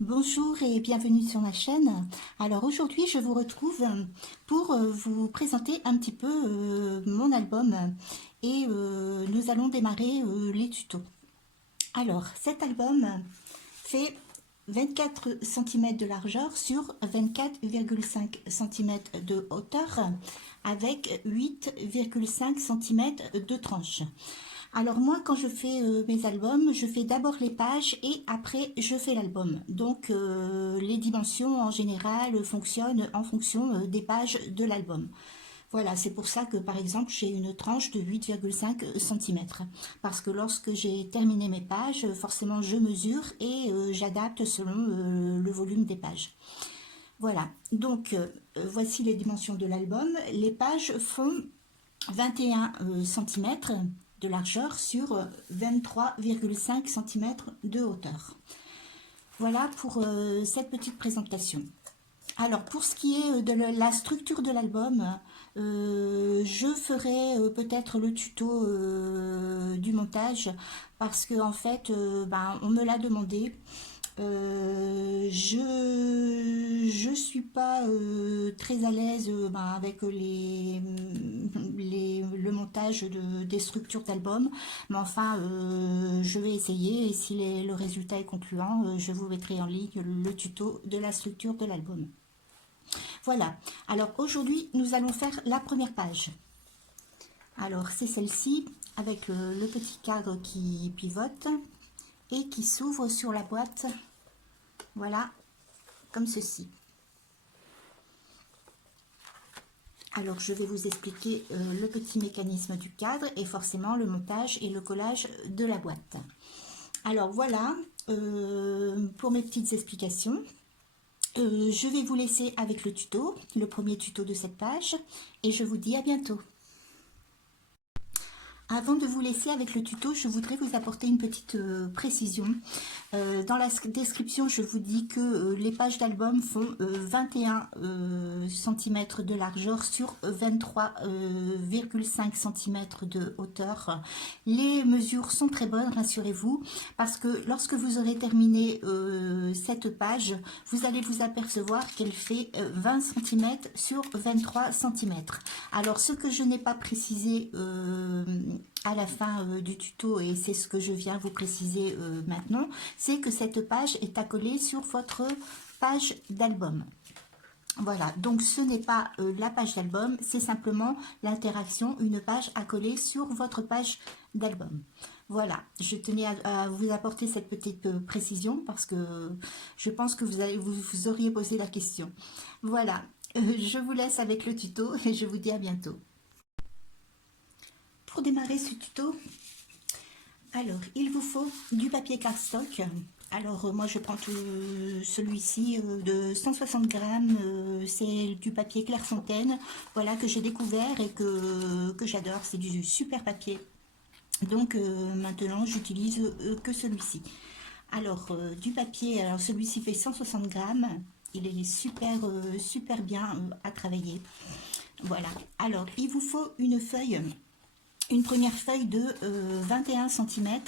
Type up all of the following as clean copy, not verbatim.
Bonjour et bienvenue sur ma chaîne. Alors aujourd'hui je vous retrouve pour vous présenter un petit peu mon album et nous allons démarrer les tutos. Alors cet album fait 24 cm de largeur sur 24,5 cm de hauteur avec 8,5 cm de tranche. Alors moi, quand je fais mes albums, je fais d'abord les pages et après je fais l'album. Donc les dimensions en général fonctionnent en fonction des pages de l'album. Voilà, c'est pour ça que par exemple j'ai une tranche de 8,5 cm. Parce que lorsque j'ai terminé mes pages, forcément je mesure et j'adapte selon le volume des pages. Voilà, donc voici les dimensions de l'album. Les pages font 21 cm de largeur sur 23,5 cm de hauteur. Voilà pour cette petite présentation. Alors pour ce qui est de la structure de l'album, je ferai peut-être le tuto du montage parce que en fait on me l'a demandé. Je suis pas très à l'aise avec le montage des structures d'album, mais enfin je vais essayer et si le résultat est concluant, je vous mettrai en ligne le tuto de la structure de l'album. Voilà, alors aujourd'hui nous allons faire la première page. Alors c'est celle-ci avec le petit cadre qui pivote et qui s'ouvre sur la boîte. Voilà, comme ceci. Alors, je vais vous expliquer le petit mécanisme du cadre et forcément le montage et le collage de la boîte. Alors, voilà pour mes petites explications. Je vais vous laisser avec le tuto, le premier tuto de cette page, et je vous dis à bientôt. Avant de vous laisser avec le tuto, je voudrais vous apporter une petite précision. Dans la description, je vous dis que les pages d'album font 21 cm de largeur sur 23,5 cm de hauteur. Les mesures sont très bonnes, rassurez-vous, parce que lorsque vous aurez terminé cette page, vous allez vous apercevoir qu'elle fait 20 cm sur 23 cm. Alors, ce que je n'ai pas précisé à la fin du tuto, et c'est ce que je viens vous préciser maintenant, c'est que cette page est accolée sur votre page d'album. Voilà, donc ce n'est pas la page d'album, c'est simplement l'interaction, une page accolée sur votre page d'album. Voilà, je tenais à vous apporter cette petite précision parce que je pense que vous auriez posé la question. Voilà, je vous laisse avec le tuto et je vous dis à bientôt. Pour démarrer ce tuto, alors il vous faut du papier cardstock. Alors moi je prends celui-ci de 160 grammes, c'est du papier Clairefontaine, voilà, que j'ai découvert et que j'adore, c'est du super papier. Donc maintenant j'utilise que celui-ci. Alors du papier, alors celui-ci fait 160 grammes, il est super, super bien à travailler. Voilà, alors il vous faut une feuille. Une première feuille de 21 cm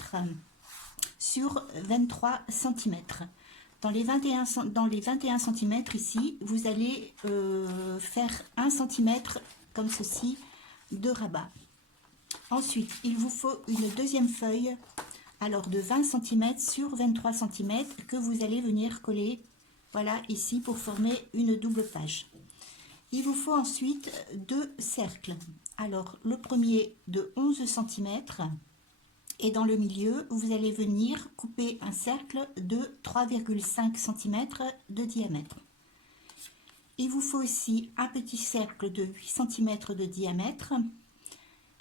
sur 23 cm. Dans les 21 cm ici, vous allez faire 1 cm comme ceci de rabat. Ensuite, il vous faut une deuxième feuille alors de 20 cm sur 23 cm que vous allez venir coller, voilà, ici pour former une double page. Il vous faut ensuite deux cercles. Alors, le premier de 11 cm et dans le milieu, vous allez venir couper un cercle de 3,5 cm de diamètre. Il vous faut aussi un petit cercle de 8 cm de diamètre.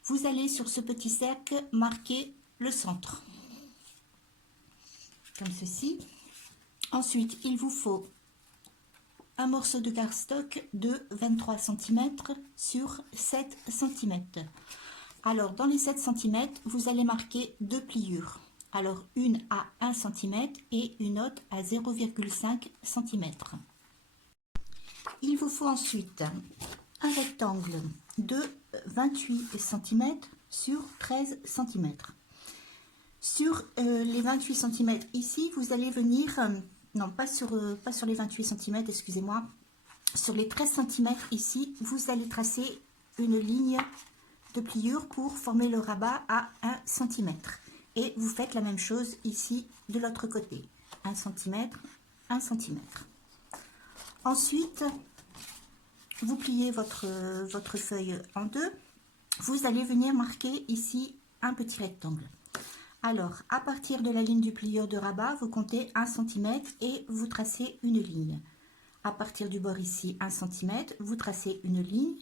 Vous allez sur ce petit cercle marquer le centre, comme ceci. Ensuite, il vous faut un morceau de cardstock de 23 cm sur 7 cm. Alors, dans les 7 cm, vous allez marquer deux pliures. Alors, une à 1 cm et une autre à 0,5 cm. Il vous faut ensuite un rectangle de 28 cm sur 13 cm. Sur les 28 cm ici, vous allez venir non, pas sur les 28 cm, excusez-moi, sur les 13 cm ici, vous allez tracer une ligne de pliure pour former le rabat à 1 cm. Et vous faites la même chose ici de l'autre côté. 1 cm, 1 cm. Ensuite, vous pliez votre feuille en deux. Vous allez venir marquer ici un petit rectangle. Alors, à partir de la ligne du plieur de rabat, vous comptez 1 cm et vous tracez une ligne. À partir du bord ici, 1 cm, vous tracez une ligne.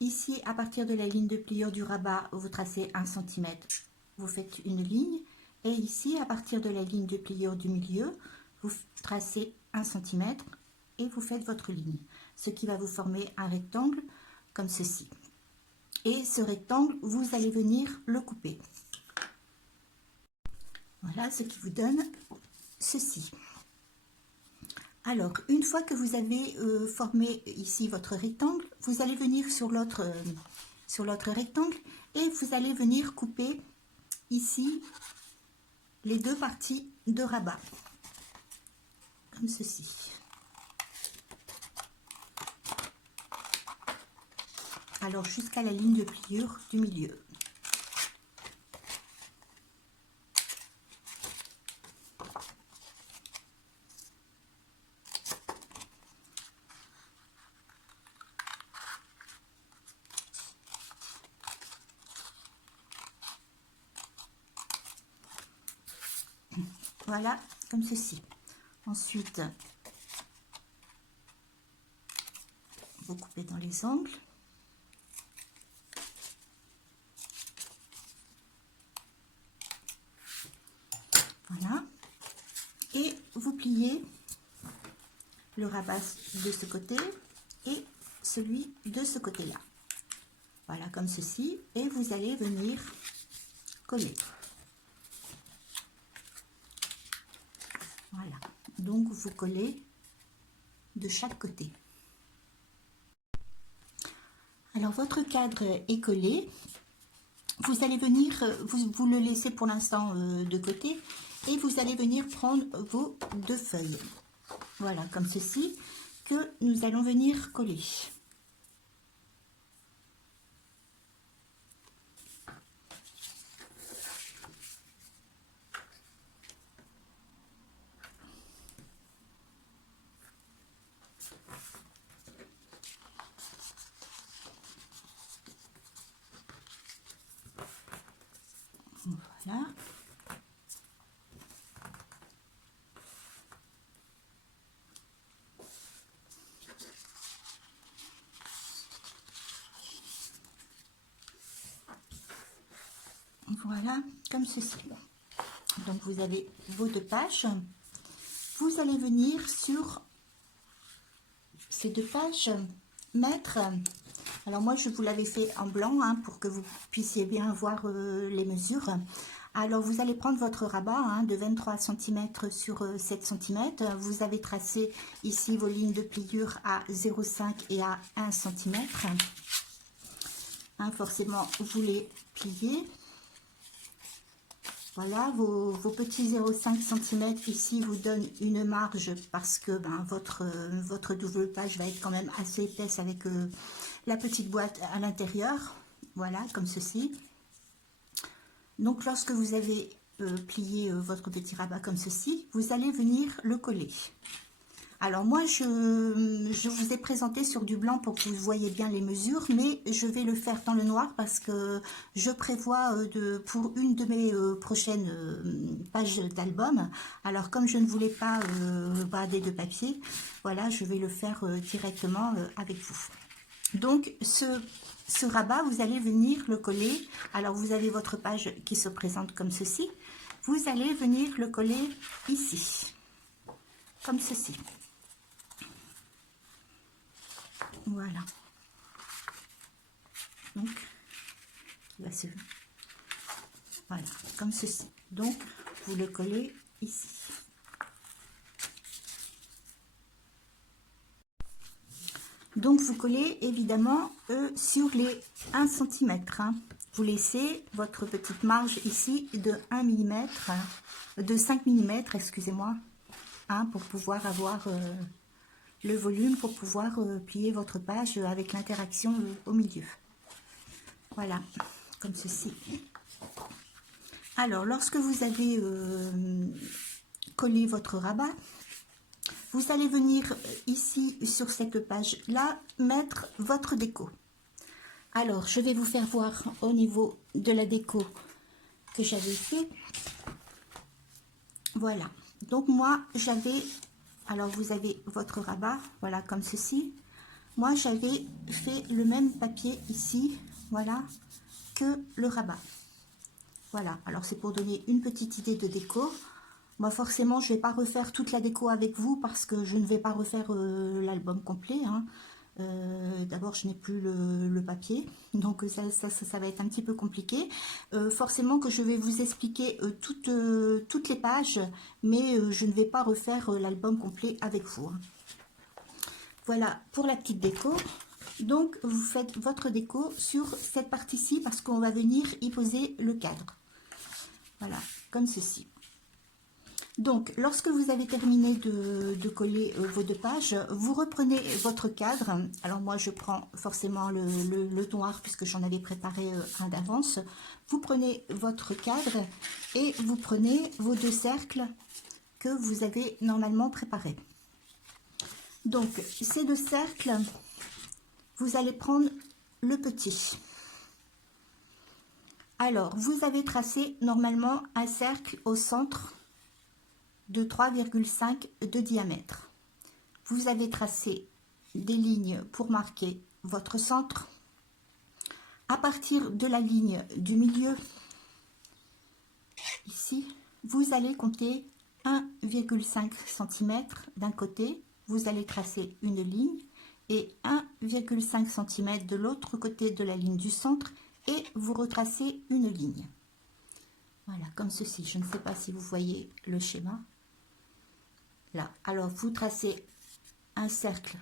Ici, à partir de la ligne de pliure du rabat, vous tracez 1 cm, vous faites une ligne. Et ici, à partir de la ligne de pliure du milieu, vous tracez 1 cm et vous faites votre ligne. Ce qui va vous former un rectangle comme ceci. Et ce rectangle, vous allez venir le couper. Voilà ce qui vous donne ceci. Alors, une fois que vous avez formé ici votre rectangle, vous allez venir sur l'autre rectangle et vous allez venir couper ici les deux parties de rabat, comme ceci. Alors, jusqu'à la ligne de pliure du milieu. Voilà, comme ceci. Ensuite, vous coupez dans les angles. Voilà. Et vous pliez le rabat de ce côté et celui de ce côté-là. Voilà, comme ceci. Et vous allez venir coller. Voilà, donc vous collez de chaque côté. Alors votre cadre est collé. Vous allez venir, vous le laissez pour l'instant de côté et vous allez venir prendre vos deux feuilles. Voilà, comme ceci, que nous allons venir coller. Voilà. Voilà, comme ceci. Donc vous avez vos deux pages. Vous allez venir sur ces deux pages mettre... Alors moi je vous l'avais fait en blanc hein, pour que vous puissiez bien voir les mesures. Alors vous allez prendre votre rabat hein, de 23 cm sur 7 cm. Vous avez tracé ici vos lignes de pliure à 0,5 et à 1 cm. Hein, forcément vous les pliez. Voilà, vos petits 0,5 cm ici vous donnent une marge parce que votre double page va être quand même assez épaisse avec la petite boîte à l'intérieur. Voilà, comme ceci. Donc, lorsque vous avez plié votre petit rabat comme ceci, vous allez venir le coller. Alors moi, je vous ai présenté sur du blanc pour que vous voyez bien les mesures, mais je vais le faire dans le noir parce que je prévois pour une de mes prochaines pages d'album. Alors comme je ne voulais pas brader de papier, voilà, je vais le faire directement avec vous. Donc ce rabat, vous allez venir le coller. Alors vous avez votre page qui se présente comme ceci. Vous allez venir le coller ici, comme ceci. Voilà. Donc, voilà, comme ceci. Donc, vous le collez ici. Donc, vous collez évidemment sur les 1 cm. Hein. Vous laissez votre petite marge ici de 1 mm, de 5 mm, excusez-moi. hein, pour pouvoir avoir le volume, pour pouvoir plier votre page avec l'interaction au milieu. Voilà, comme ceci. Alors, lorsque vous avez collé votre rabat, vous allez venir ici sur cette page-là mettre votre déco. Alors, je vais vous faire voir au niveau de la déco que j'avais fait. Voilà. Donc, moi, j'avais... Alors, vous avez votre rabat, voilà, comme ceci. Moi, j'avais fait le même papier ici, voilà, que le rabat. Voilà. Alors, c'est pour donner une petite idée de déco. Moi, forcément, je ne vais pas refaire toute la déco avec vous parce que je ne vais pas refaire l'album complet, hein. D'abord, je n'ai plus le papier, donc ça va être un petit peu compliqué. Forcément que je vais vous expliquer toutes les pages, mais je ne vais pas refaire l'album complet avec vous, hein. Voilà pour la petite déco. Donc, vous faites votre déco sur cette partie-ci parce qu'on va venir y poser le cadre. Voilà, comme ceci. Donc, lorsque vous avez terminé de coller vos deux pages, vous reprenez votre cadre. Alors, moi, je prends forcément le noir puisque j'en avais préparé un d'avance. Vous prenez votre cadre et vous prenez vos deux cercles que vous avez normalement préparés. Donc, ces deux cercles, vous allez prendre le petit. Alors, vous avez tracé normalement un cercle au centre de 3,5 de diamètre. Vous avez tracé des lignes pour marquer votre centre. À partir de la ligne du milieu, ici, vous allez compter 1,5 cm d'un côté. Vous allez tracer une ligne et 1,5 cm de l'autre côté de la ligne du centre et vous retracez une ligne. Voilà, comme ceci. Je ne sais pas si vous voyez le schéma. Là, alors vous tracez un cercle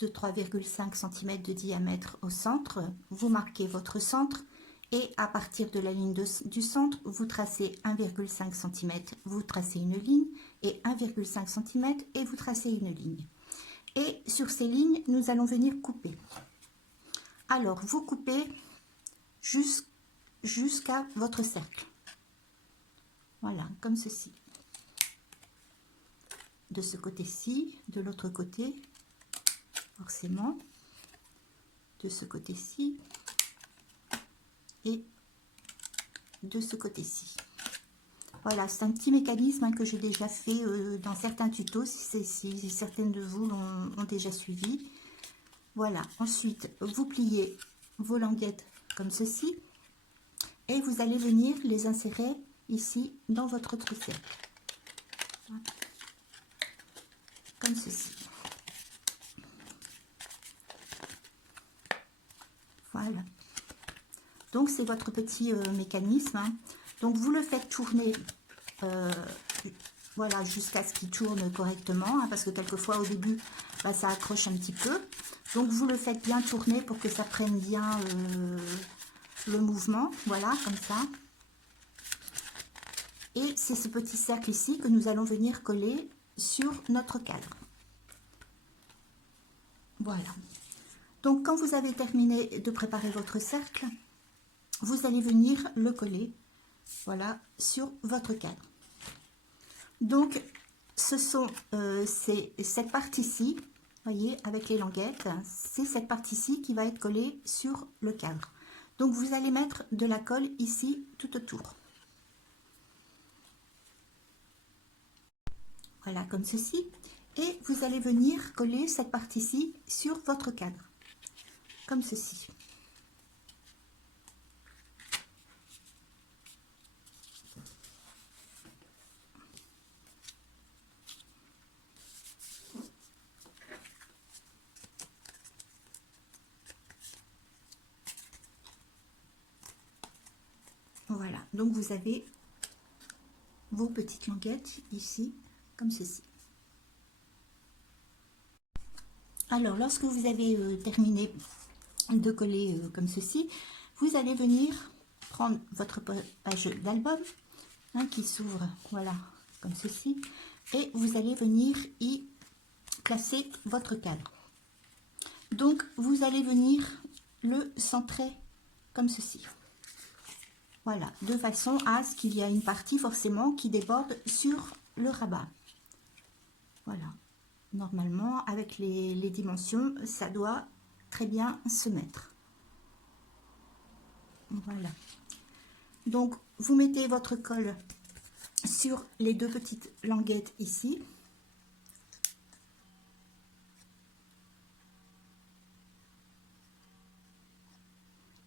de 3,5 cm de diamètre au centre, vous marquez votre centre et à partir de la ligne du centre, vous tracez 1,5 cm, vous tracez une ligne et 1,5 cm et vous tracez une ligne. Et sur ces lignes, nous allons venir couper. Alors, vous coupez jusqu'à votre cercle. Voilà, comme ceci. De ce côté-ci, de l'autre côté, forcément, de ce côté-ci et de ce côté-ci. Voilà, c'est un petit mécanisme hein, que j'ai déjà fait dans certains tutos, si certaines de vous l'ont déjà suivi. Voilà, ensuite, vous pliez vos languettes comme ceci et vous allez venir les insérer ici dans votre autre cercle. Voilà. Comme ceci. Voilà. Donc, c'est votre petit mécanisme. Hein. Donc, vous le faites tourner, voilà, jusqu'à ce qu'il tourne correctement, hein, parce que quelquefois, au début, bah, ça accroche un petit peu. Donc, vous le faites bien tourner pour que ça prenne bien le mouvement. Voilà, comme ça. Et c'est ce petit cercle ici que nous allons venir coller sur notre cadre. Voilà. Donc, quand vous avez terminé de préparer votre cercle, vous allez venir le coller, voilà, sur votre cadre. Donc, ce sont cette partie-ci, voyez, avec les languettes, c'est cette partie-ci qui va être collée sur le cadre. Donc, vous allez mettre de la colle ici tout autour. Voilà, comme ceci. Et vous allez venir coller cette partie-ci sur votre cadre, comme ceci. Voilà, donc vous avez vos petites languettes ici, comme ceci. Alors, lorsque vous avez terminé de coller comme ceci, vous allez venir prendre votre page d'album hein, qui s'ouvre, voilà, comme ceci. et vous allez venir y placer votre cadre. Donc vous allez venir le centrer comme ceci. Voilà, de façon à ce qu'il y ait une partie forcément qui déborde sur le rabat. Voilà, normalement avec les dimensions, ça doit très bien se mettre. Voilà. Donc vous mettez votre colle sur les deux petites languettes ici.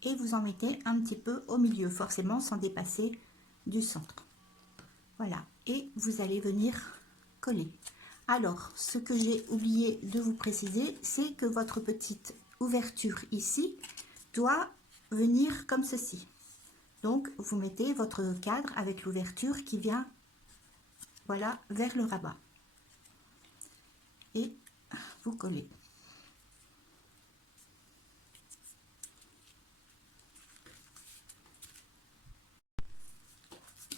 Et vous en mettez un petit peu au milieu, forcément sans dépasser du centre. Voilà, et vous allez venir coller. Alors, ce que j'ai oublié de vous préciser, c'est que votre petite ouverture ici doit venir comme ceci. Donc, vous mettez votre cadre avec l'ouverture qui vient, voilà, vers le rabat. Et vous collez.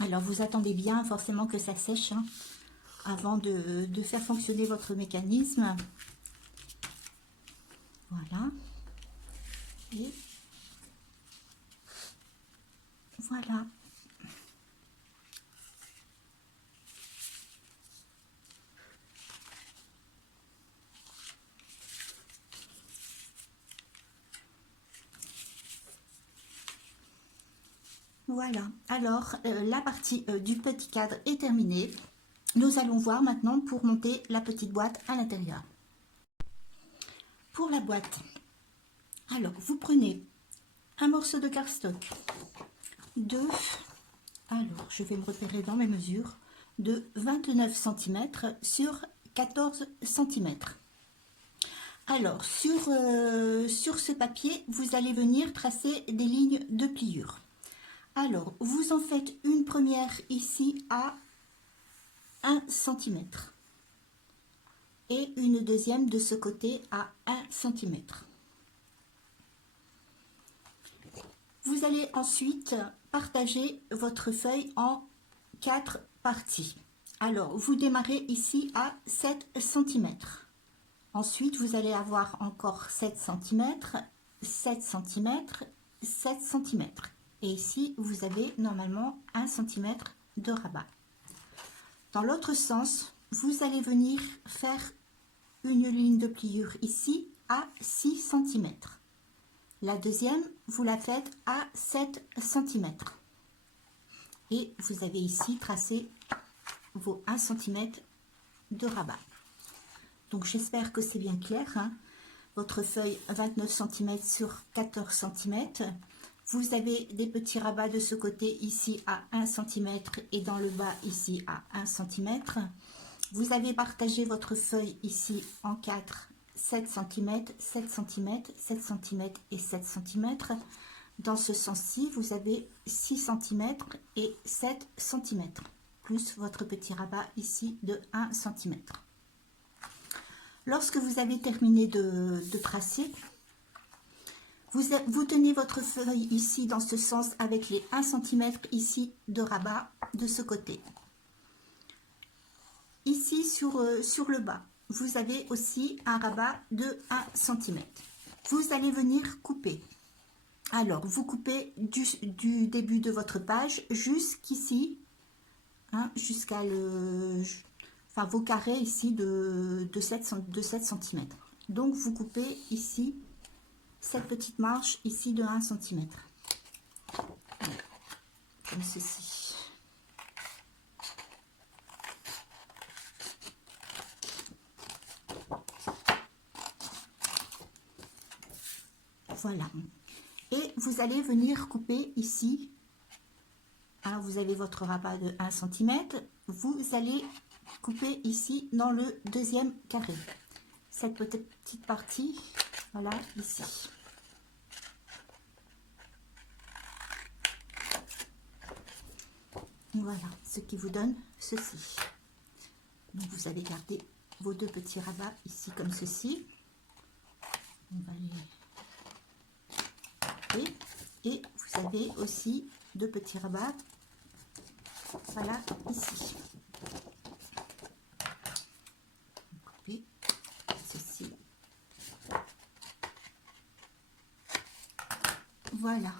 Alors, vous attendez bien forcément que ça sèche hein, avant de faire fonctionner votre mécanisme. Voilà. Et voilà. Voilà, alors la partie du petit cadre est terminée. Nous allons voir maintenant pour monter la petite boîte à l'intérieur. Pour la boîte, alors vous prenez un morceau de cardstock alors je vais me repérer dans mes mesures, de 29 cm sur 14 cm. Alors sur ce papier, vous allez venir tracer des lignes de pliure. Alors, vous en faites une première ici à 1 cm et une deuxième de ce côté à 1 cm. Vous allez ensuite partager votre feuille en 4 parties. Alors, vous démarrez ici à 7 cm. Ensuite, vous allez avoir encore 7 cm, 7 cm, 7 cm. Et ici, vous avez normalement 1 cm de rabat. Dans l'autre sens, vous allez venir faire une ligne de pliure ici à 6 cm. La deuxième, vous la faites à 7 cm. Et vous avez ici tracé vos 1 cm de rabat. Donc j'espère que c'est bien clair. Hein. Votre feuille 29 cm sur 14 cm. Vous avez des petits rabats de ce côté ici à 1 cm et dans le bas ici à 1 cm. Vous avez partagé votre feuille ici en 4, 7 cm, 7 cm, 7 cm et 7 cm. Dans ce sens-ci, vous avez 6 cm et 7 cm, plus votre petit rabat ici de 1 cm. Lorsque vous avez terminé de tracer, vous tenez votre feuille ici dans ce sens avec les 1 cm ici de rabat de ce côté. Ici sur le bas, vous avez aussi un rabat de 1 cm. Vous allez venir couper. Alors, vous coupez du début de votre page jusqu'ici, hein, jusqu'à vos carrés ici de 7 cm. Donc, vous coupez ici cette petite marge ici de 1 cm. Comme ceci. Voilà. Et vous allez venir couper ici. Alors, vous avez votre rabat de 1 cm. Vous allez couper ici dans le deuxième carré. Cette petite partie, voilà, ici. Voilà, ce qui vous donne ceci. Donc, vous allez garder vos deux petits rabats ici comme ceci. On va les... Et vous avez aussi deux petits rabats, voilà, ici. Voilà.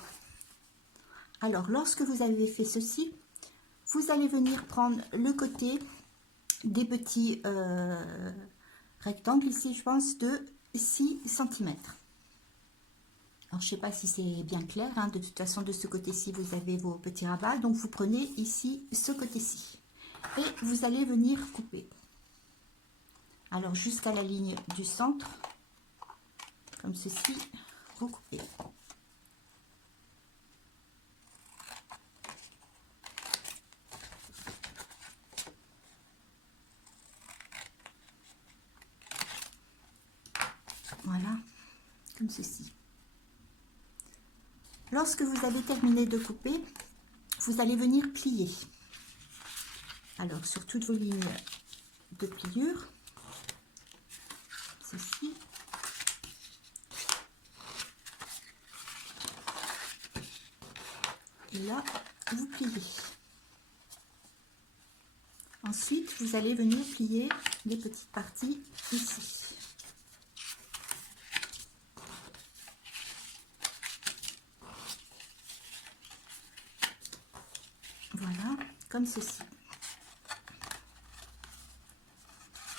Alors, lorsque vous avez fait ceci, vous allez venir prendre le côté des petits rectangles ici, je pense, de 6 centimètres. Alors, je ne sais pas si c'est bien clair, hein. De toute façon, de ce côté-ci, vous avez vos petits rabats. Donc, vous prenez ici ce côté-ci. Et vous allez venir couper. Alors, jusqu'à la ligne du centre, comme ceci, vous coupez. Voilà, comme ceci. Lorsque vous avez terminé de couper, vous allez venir plier. Alors, sur toutes vos lignes de pliure, ceci. Et là, vous pliez. Ensuite, vous allez venir plier les petites parties ici. Voilà, comme ceci.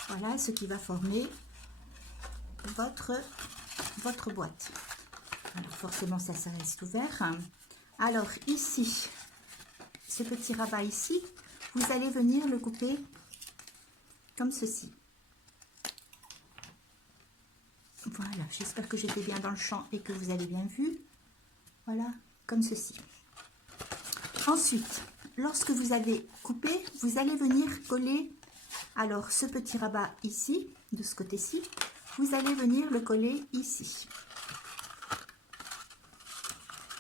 Voilà ce qui va former votre boîte. Alors forcément, ça reste ouvert. Alors ici, ce petit rabat ici, vous allez venir le couper comme ceci. Voilà, j'espère que j'étais bien dans le champ et que vous avez bien vu. Voilà, comme ceci. Ensuite, lorsque vous avez coupé, vous allez venir coller, alors ce petit rabat ici, de ce côté-ci, vous allez venir le coller ici.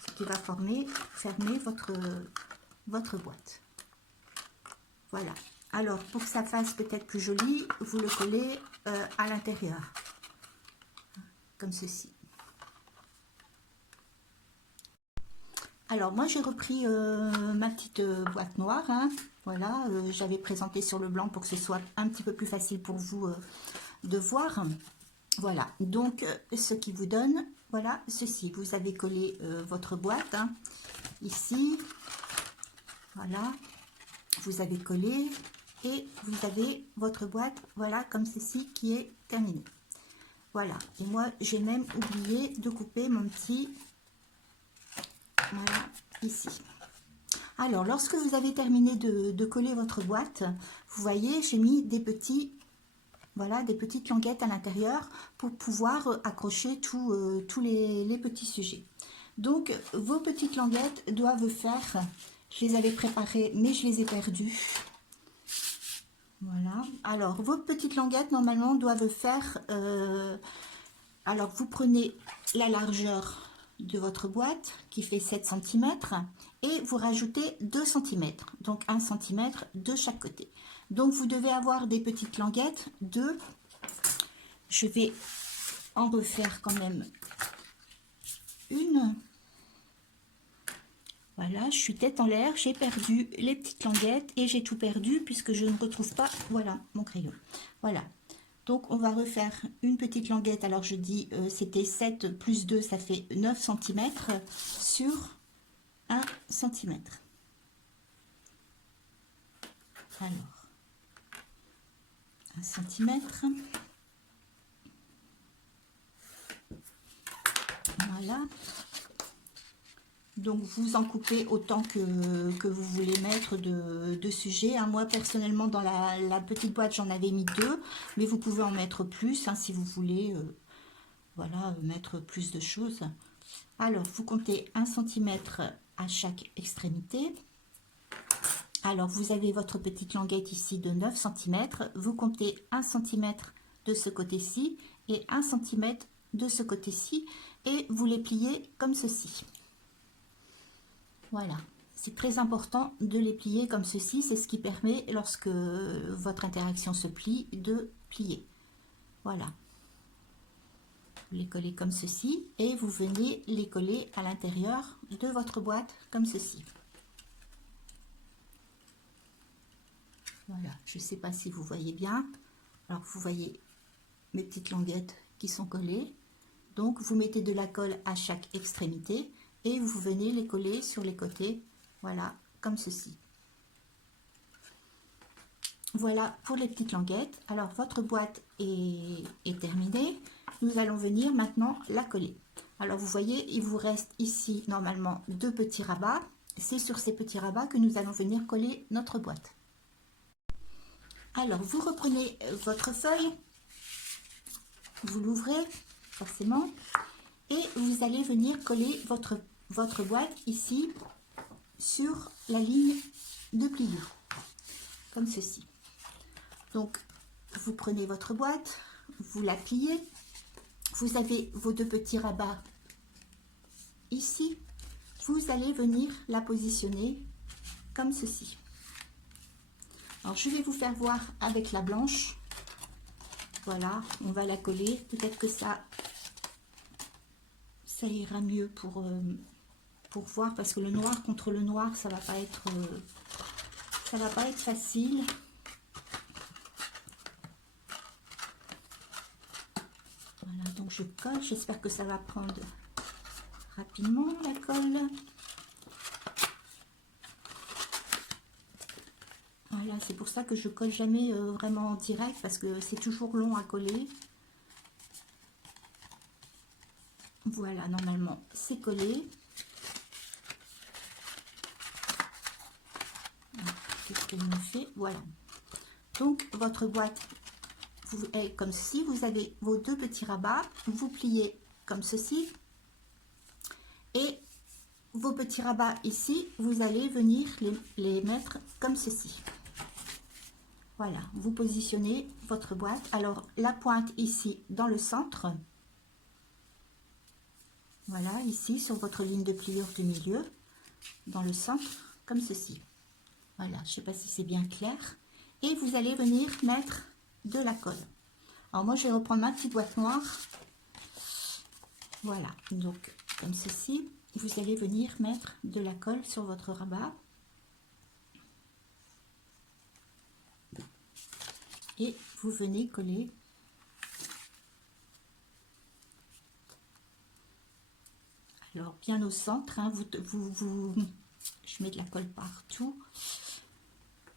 Ce qui va fermer votre boîte. Voilà. Alors, pour que ça fasse peut-être plus joli, vous le collez à l'intérieur. Comme ceci. Alors, moi, j'ai repris ma petite boîte noire. Hein. Voilà, j'avais présenté sur le blanc pour que ce soit un petit peu plus facile pour vous de voir. Voilà, donc, ce qui vous donne, voilà, ceci. Vous avez collé votre boîte, hein, ici. Voilà, vous avez collé et vous avez votre boîte, voilà, comme ceci, qui est terminée. Voilà, et moi, j'ai même oublié de couper mon petit... Voilà, ici. Alors, lorsque vous avez terminé de coller votre boîte, vous voyez, j'ai mis des petits, voilà, des petites languettes à l'intérieur pour pouvoir accrocher tous les petits sujets. Donc, vos petites languettes doivent faire, je les avais préparées, mais je les ai perdues. Voilà. Alors, vos petites languettes, normalement, doivent faire... alors, vous prenez la largeur de votre boîte qui fait 7 cm et vous rajoutez 2 cm, donc 1 cm de chaque côté. Donc vous devez avoir des petites languettes de, je vais en refaire quand même une. Voilà, je suis tête en l'air, j'ai perdu les petites languettes et j'ai tout perdu puisque je ne retrouve pas, voilà, mon crayon. Voilà. Donc, on va refaire une petite languette. Alors, je dis, c'était 7 plus 2, ça fait 9 cm sur 1 cm. Alors, 1 cm. Voilà. Donc, vous en coupez autant que vous voulez mettre de sujets. Hein. Moi, personnellement, dans la petite boîte, j'en avais mis 2. Mais vous pouvez en mettre plus hein, si vous voulez voilà, mettre plus de choses. Alors, vous comptez 1 cm à chaque extrémité. Alors, vous avez votre petite languette ici de 9 cm. Vous comptez 1 cm de ce côté-ci et 1 cm de ce côté-ci. Et vous les pliez comme ceci. Voilà, c'est très important de les plier comme ceci, c'est ce qui permet, lorsque votre interaction se plie, de plier. Voilà. Vous les collez comme ceci et vous venez les coller à l'intérieur de votre boîte comme ceci. Voilà, je ne sais pas si vous voyez bien. Alors, vous voyez mes petites languettes qui sont collées. Donc, vous mettez de la colle à chaque extrémité et vous venez les coller sur les côtés, voilà, comme ceci. Voilà pour les petites languettes. Alors votre boîte est terminée, nous allons venir maintenant la coller. Alors vous voyez, il vous reste ici normalement 2 petits rabats, c'est sur ces petits rabats que nous allons venir coller notre boîte. Alors vous reprenez votre feuille, vous l'ouvrez forcément, et vous allez venir coller votre boîte ici sur la ligne de pliure, comme ceci. Donc vous prenez votre boîte, vous la pliez, vous avez vos 2 petits rabats ici, vous allez venir la positionner comme ceci. Alors je vais vous faire voir avec la blanche. Voilà, on va la coller, peut-être que ça ira mieux pour voir, parce que le noir contre le noir, ça va pas être facile. Voilà, donc je colle, j'espère que ça va prendre rapidement la colle. Voilà, c'est pour ça que je colle jamais vraiment en direct, parce que c'est toujours long à coller. Voilà, normalement c'est collé. Qu'est-ce qu'elle me fait? Voilà. Donc votre boîte est comme ceci. Vous avez vos 2 petits rabats, vous pliez comme ceci. Et vos petits rabats ici, vous allez venir les mettre comme ceci. Voilà, vous positionnez votre boîte. Alors la pointe ici dans le centre. Voilà, ici sur votre ligne de pliure du milieu, dans le centre, comme ceci. Voilà, je ne sais pas si c'est bien clair. Et vous allez venir mettre de la colle. Alors moi, je vais reprendre ma petite boîte noire. Voilà, donc comme ceci, vous allez venir mettre de la colle sur votre rabat. Et vous venez coller. Alors bien au centre, hein, je mets de la colle partout.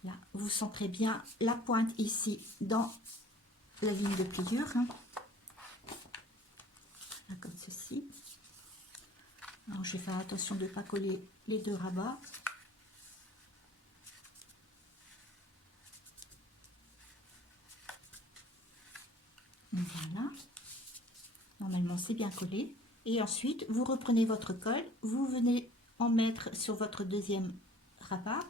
Là, vous centrez bien la pointe ici dans la ligne de pliure. Hein. Là, comme ceci. Alors, je vais faire attention de ne pas coller les 2 rabats. Voilà. Normalement, c'est bien collé. Et ensuite, vous reprenez votre colle, vous venez en mettre sur votre 2e rabat.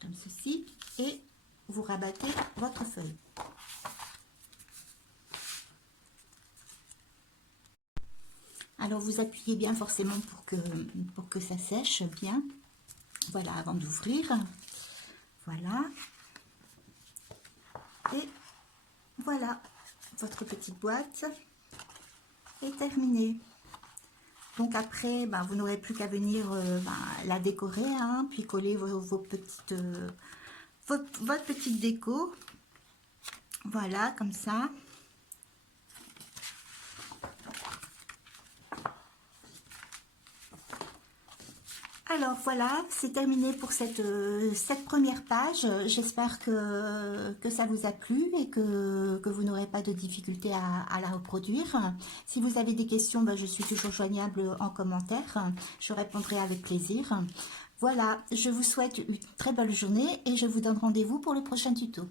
Comme ceci. Et vous rabattez votre feuille. Alors, vous appuyez bien forcément pour que ça sèche bien. Voilà, avant d'ouvrir. Voilà. Et voilà, votre petite boîte est terminée. Donc après, vous n'aurez plus qu'à venir la décorer, hein, puis coller votre petite déco. Voilà, comme ça. Alors voilà, c'est terminé pour cette première page. J'espère que ça vous a plu et que vous n'aurez pas de difficulté à la reproduire. Si vous avez des questions, je suis toujours joignable en commentaire. Je répondrai avec plaisir. Voilà, je vous souhaite une très belle journée et je vous donne rendez-vous pour le prochain tuto.